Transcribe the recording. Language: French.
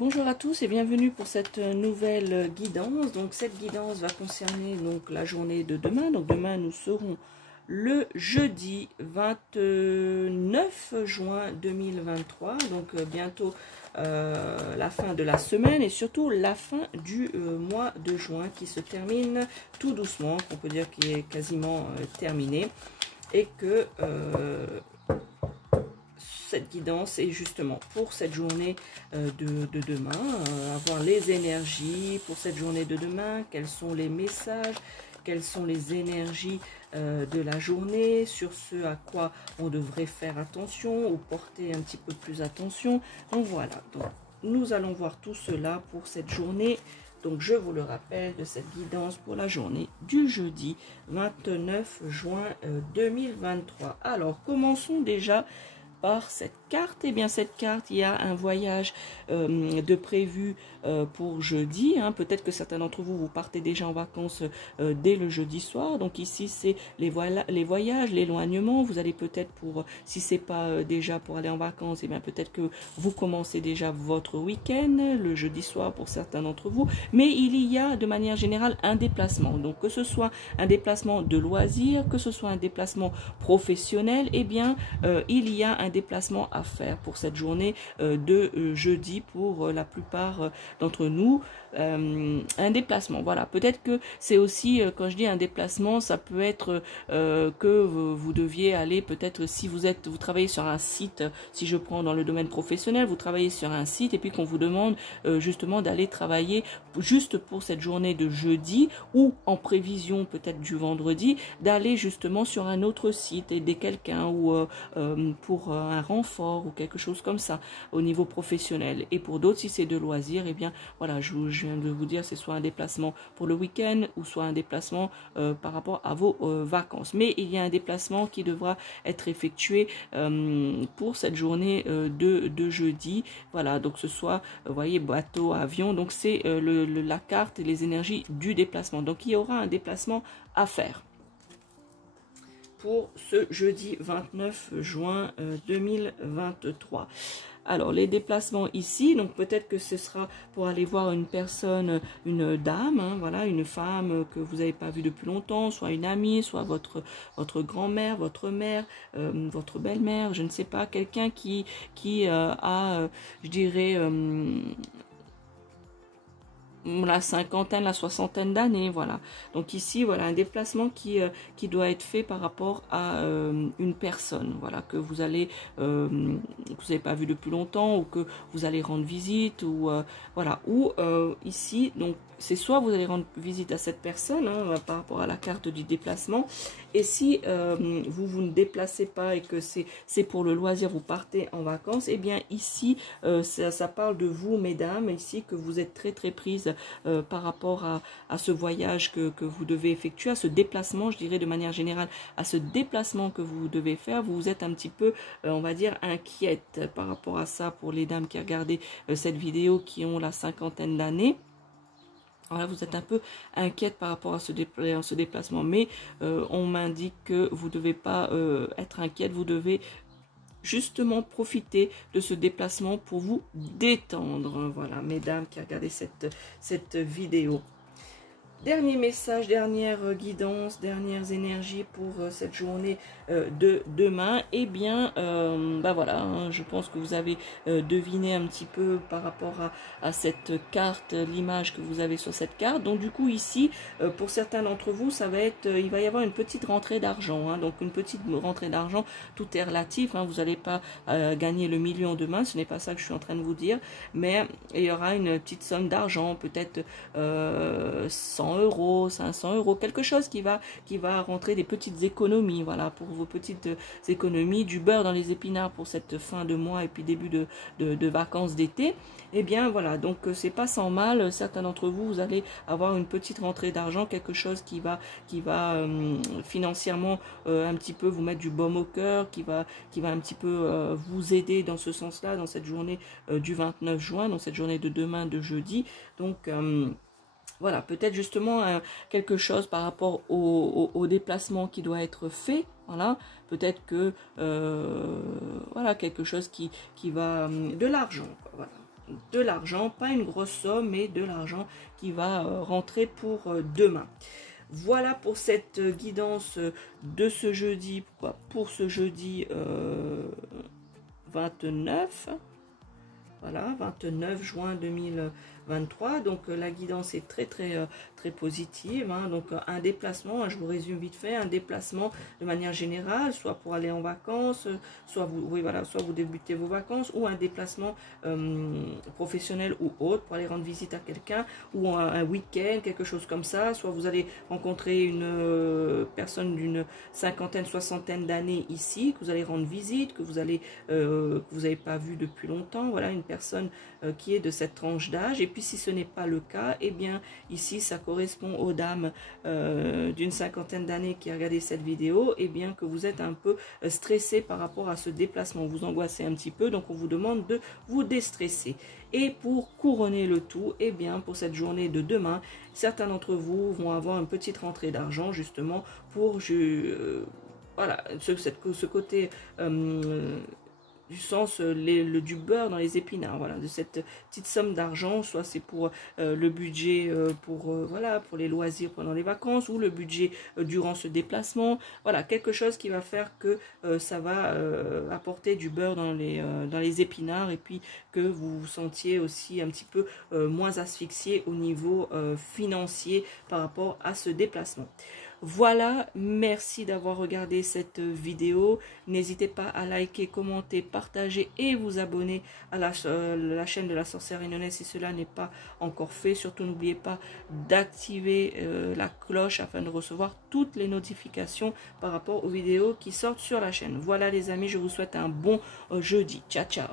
Bonjour à tous et bienvenue pour cette nouvelle guidance. Donc cette guidance va concerner donc la journée de demain. Donc demain nous serons le jeudi 29 juin 2023. Donc bientôt la fin de la semaine et surtout la fin du mois de juin qui se termine tout doucement, qu'on peut dire qu'il est quasiment terminé, et que cette guidance est justement pour cette journée de demain, avoir les énergies pour cette journée de demain, quels sont les messages, quelles sont les énergies de la journée, sur ce à quoi on devrait faire attention ou porter un petit peu plus attention. Donc voilà, donc nous allons voir tout cela pour cette journée. Donc je vous le rappelle, de cette guidance pour la journée du jeudi 29 juin 2023. Alors commençons déjà par cette carte. Et bien cette carte, il y a un voyage de prévu pour jeudi, hein. Peut-être que certains d'entre vous, vous partez déjà en vacances dès le jeudi soir. Donc ici c'est les voyages, l'éloignement. Vous allez peut-être, pour si c'est pas déjà pour aller en vacances, et bien peut-être que vous commencez déjà votre week-end le jeudi soir pour certains d'entre vous. Mais il y a de manière générale un déplacement, donc que ce soit un déplacement de loisirs, que ce soit un déplacement professionnel, et bien il y a un déplacement à faire pour cette journée de jeudi pour la plupart d'entre nous. Un déplacement, voilà, peut-être que c'est aussi, quand je dis un déplacement, ça peut être que vous deviez aller, peut-être si vous travaillez sur un site, si je prends dans le domaine professionnel, vous travaillez sur un site et puis qu'on vous demande justement d'aller travailler juste pour cette journée de jeudi, ou en prévision peut-être du vendredi, d'aller justement sur un autre site, aider quelqu'un, ou pour un renfort ou quelque chose comme ça au niveau professionnel. Et pour d'autres, si c'est de loisirs, et bien voilà, je viens de vous dire, c'est soit un déplacement pour le week-end ou soit un déplacement par rapport à vos vacances. Mais il y a un déplacement qui devra être effectué pour cette journée de jeudi. Voilà, donc ce soit, vous voyez, bateau, avion, donc c'est la carte et les énergies du déplacement. Donc il y aura un déplacement à faire pour ce jeudi 29 juin 2023. Alors, les déplacements ici, donc peut-être que ce sera pour aller voir une personne, une dame, hein, voilà, une femme que vous n'avez pas vue depuis longtemps, soit une amie, soit votre grand-mère, votre mère, votre belle-mère, je ne sais pas, quelqu'un qui a, je dirais, la cinquantaine, la soixantaine d'années, voilà. Donc ici, voilà, un déplacement qui doit être fait par rapport à une personne, voilà, que vous allez, que vous n'avez pas vu depuis longtemps, ou que vous allez rendre visite, ou voilà, ou ici, donc c'est soit vous allez rendre visite à cette personne, hein, par rapport à la carte du déplacement, et si vous ne déplacez pas et que c'est pour le loisir, vous partez en vacances, et bien ici, ça parle de vous, mesdames, ici, que vous êtes très très prises par rapport à ce voyage que vous devez effectuer, à ce déplacement, je dirais de manière générale, à ce déplacement que vous devez faire. Vous êtes un petit peu, on va dire, inquiète par rapport à ça, pour les dames qui regardaient cette vidéo, qui ont la cinquantaine d'années. Voilà, vous êtes un peu inquiète par rapport à ce déplacement, mais on m'indique que vous ne devez pas être inquiète, vous devez justement profiter de ce déplacement pour vous détendre. Voilà, mesdames qui regardez cette vidéo. Dernier message, dernière guidance, dernières énergies pour cette journée de demain. Eh bien, bah voilà, hein, je pense que vous avez deviné un petit peu par rapport à cette carte, l'image que vous avez sur cette carte. Donc du coup ici, pour certains d'entre vous, ça va être, il va y avoir une petite rentrée d'argent, hein, donc une petite rentrée d'argent. Tout est relatif, hein, vous n'allez pas gagner le million demain, ce n'est pas ça que je suis en train de vous dire, mais il y aura une petite somme d'argent, peut-être 100 euros, 500 euros, quelque chose qui va rentrer, des petites économies, voilà, pour vos petites économies, du beurre dans les épinards pour cette fin de mois et puis début de vacances d'été. Et bien voilà, donc c'est pas sans mal. Certains d'entre vous, vous allez avoir une petite rentrée d'argent, quelque chose qui va financièrement un petit peu vous mettre du baume au cœur, qui va un petit peu vous aider dans ce sens-là, dans cette journée du 29 juin, dans cette journée de demain, de jeudi. Donc voilà, peut-être justement quelque chose par rapport au déplacement qui doit être fait. Voilà, peut-être que voilà, quelque chose qui va de l'argent, voilà. de l'argent, pas une grosse somme, mais de l'argent qui va rentrer pour demain. Voilà pour cette guidance de ce jeudi, pour ce jeudi 29. Voilà, 29 juin 2023. Donc la guidance est très positive. Hein. Donc un déplacement, je vous résume vite fait, un déplacement de manière générale, soit pour aller en vacances, soit vous, oui, voilà, soit vous débutez vos vacances, ou un déplacement professionnel ou autre pour aller rendre visite à quelqu'un, ou un week-end, quelque chose comme ça. Soit vous allez rencontrer une personne d'une cinquantaine, soixantaine d'années ici, que vous allez rendre visite, que vous n'avez pas vu depuis longtemps. Voilà, une personne qui est de cette tranche d'âge. Et puis si ce n'est pas le cas, eh bien ici ça correspond aux dames d'une cinquantaine d'années qui a regardé cette vidéo, et bien que vous êtes un peu stressé par rapport à ce déplacement, vous angoissez un petit peu, donc on vous demande de vous déstresser. Et pour couronner le tout, eh bien pour cette journée de demain, certains d'entre vous vont avoir une petite rentrée d'argent justement pour voilà, ce côté du sens du beurre dans les épinards, voilà, de cette petite somme d'argent, soit c'est pour le budget voilà, pour les loisirs pendant les vacances, ou le budget durant ce déplacement, voilà, quelque chose qui va faire que ça va apporter du beurre dans les épinards, et puis que vous vous sentiez aussi un petit peu moins asphyxié au niveau financier par rapport à ce déplacement. Voilà, merci d'avoir regardé cette vidéo. N'hésitez pas à liker, commenter, partager et vous abonner à la chaîne de la sorcière Inonès si cela n'est pas encore fait. Surtout, n'oubliez pas d'activer la cloche afin de recevoir toutes les notifications par rapport aux vidéos qui sortent sur la chaîne. Voilà les amis, je vous souhaite un bon jeudi. Ciao, ciao.